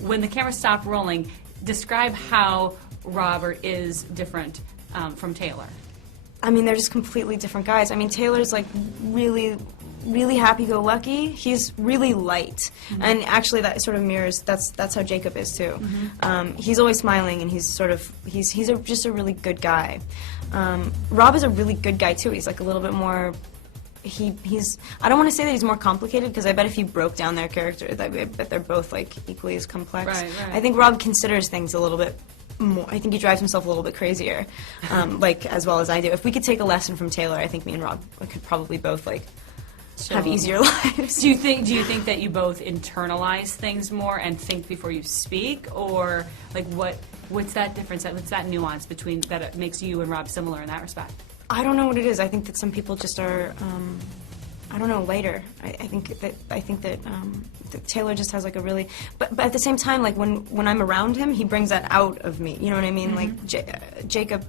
when the camera stopped rolling, describe how Robert is different from Taylor. I mean, they're just completely different guys. I mean, Taylor's like really happy-go-lucky. He's really light, and actually that sort of mirrors. That's how Jacob is too. He's always smiling, and he's just a really good guy. Rob is a really good guy too. He's like a little bit more. He's. I don't want to say that he's more complicated, because I bet if you broke down their characters, I bet they're both like equally as complex. Right. I think Rob considers things a little bit more. I think he drives himself a little bit crazier, like as well as I do. If we could take a lesson from Taylor, I think me and Rob could probably both like have easier lives. Do you think that you both internalize things more and think before you speak, or like what's that difference? What's that nuance between that makes you and Rob similar in that respect? I don't know what it is. I think that some people just are. I don't know, lighter. I think that Taylor just has like a really, but at the same time, like when I'm around him, he brings that out of me. You know what I mean? Like Jacob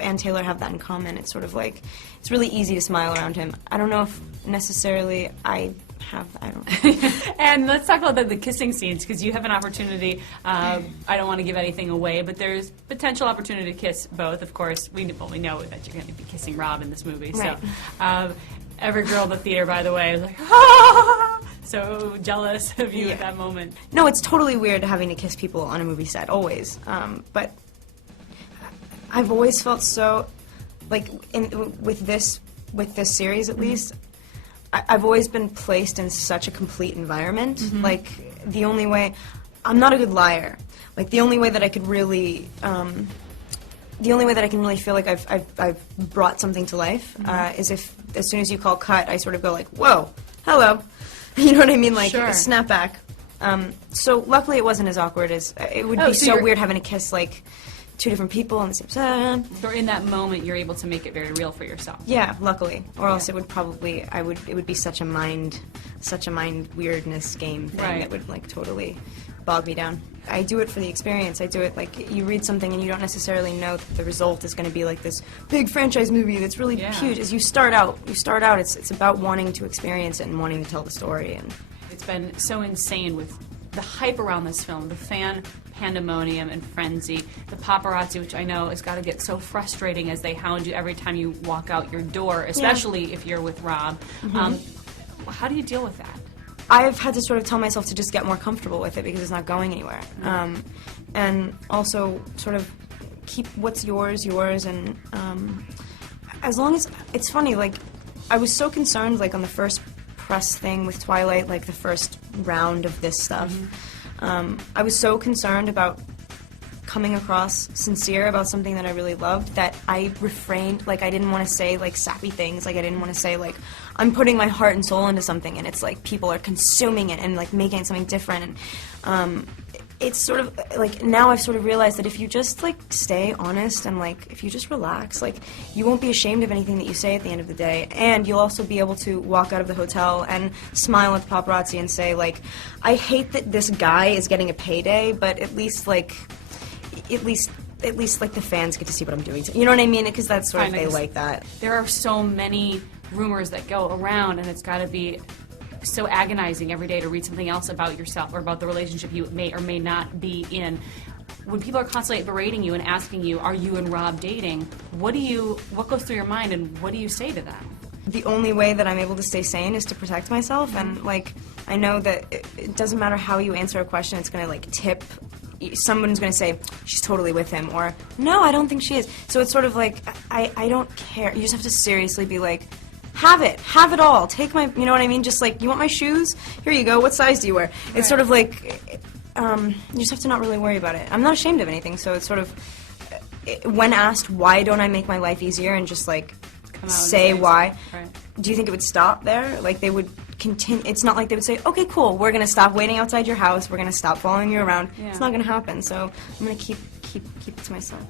and Taylor have that in common. It's sort of like it's really easy to smile around him. I don't know if necessarily I don't know. And let's talk about the kissing scenes, because you have an opportunity. I don't want to give anything away, but there's potential opportunity to kiss both. Of course, we know that you're going to be kissing Rob in this movie. Right. So every girl in the theater, by the way, was like, ah! So jealous of you at that moment. No, it's totally weird having to kiss people on a movie set, always. But I've always felt so, like, with this series at least, I've always been placed in such a complete environment. Like, the only way, I'm not a good liar. Like, the only way that I could really, the only way that I can really feel like I've brought something to life is if, as soon as you call cut, I sort of go like, whoa, hello. You know what I mean? Like, sure. Snap back. So luckily it wasn't as awkward as, it would be so weird having to kiss, like, two different people on the same side. Or in that moment, you're able to make it very real for yourself. Yeah, luckily. Or else it would probably, it would be such a mind weirdness game thing that would, like, totally bog me down. I do it for the experience. I do it like you read something and you don't necessarily know that the result is going to be like this big franchise movie that's really huge. As you start out, it's about wanting to experience it and wanting to tell the story. And it's been so insane with the hype around this film, the fan pandemonium and frenzy, the paparazzi, which I know has got to get so frustrating as they hound you every time you walk out your door, especially if you're with Rob. How do you deal with that? I've had to sort of tell myself to just get more comfortable with it because it's not going anywhere. And also sort of keep what's yours, and as long as, it's funny, like, I was so concerned, like, on the first press thing with Twilight, like, the first round of this stuff, I was so concerned about coming across sincere about something that I really loved that I refrained. Like, I didn't want to say, like, sappy things. Like, I didn't want to say, like, I'm putting my heart and soul into something and it's like people are consuming it and, like, making it something different. And it's sort of like, now I've sort of realized that if you just, like, stay honest and, like, if you just relax, like, you won't be ashamed of anything that you say at the end of the day, and you'll also be able to walk out of the hotel and smile at the paparazzi and say, like, I hate that this guy is getting a payday, but at least, like, like, the fans get to see what I'm doing. You know what I mean? Because that's sort of, they like that. There are so many rumors that go around, and it's got to be so agonizing every day to read something else about yourself or about the relationship you may or may not be in. When people are constantly berating you and asking you, are you and Rob dating, what goes through your mind, and what do you say to them? The only way that I'm able to stay sane is to protect myself, and, like, I know that it doesn't matter how you answer a question, it's going to, like, tip. Someone's going to say, she's totally with him, or, no, I don't think she is. So it's sort of like, I don't care. You just have to seriously be like, have it all. Take my, you know what I mean? Just like, you want my shoes? Here you go. What size do you wear? It's sort of like, you just have to not really worry about it. I'm not ashamed of anything, so it's sort of, when asked, why don't I make my life easier and just, like, say why, do you think it would stop there? Like, they would continue. It's not like they would say, okay, cool, we're going to stop waiting outside your house, we're going to stop following you around. It's not going to happen, so I'm going to keep it to myself.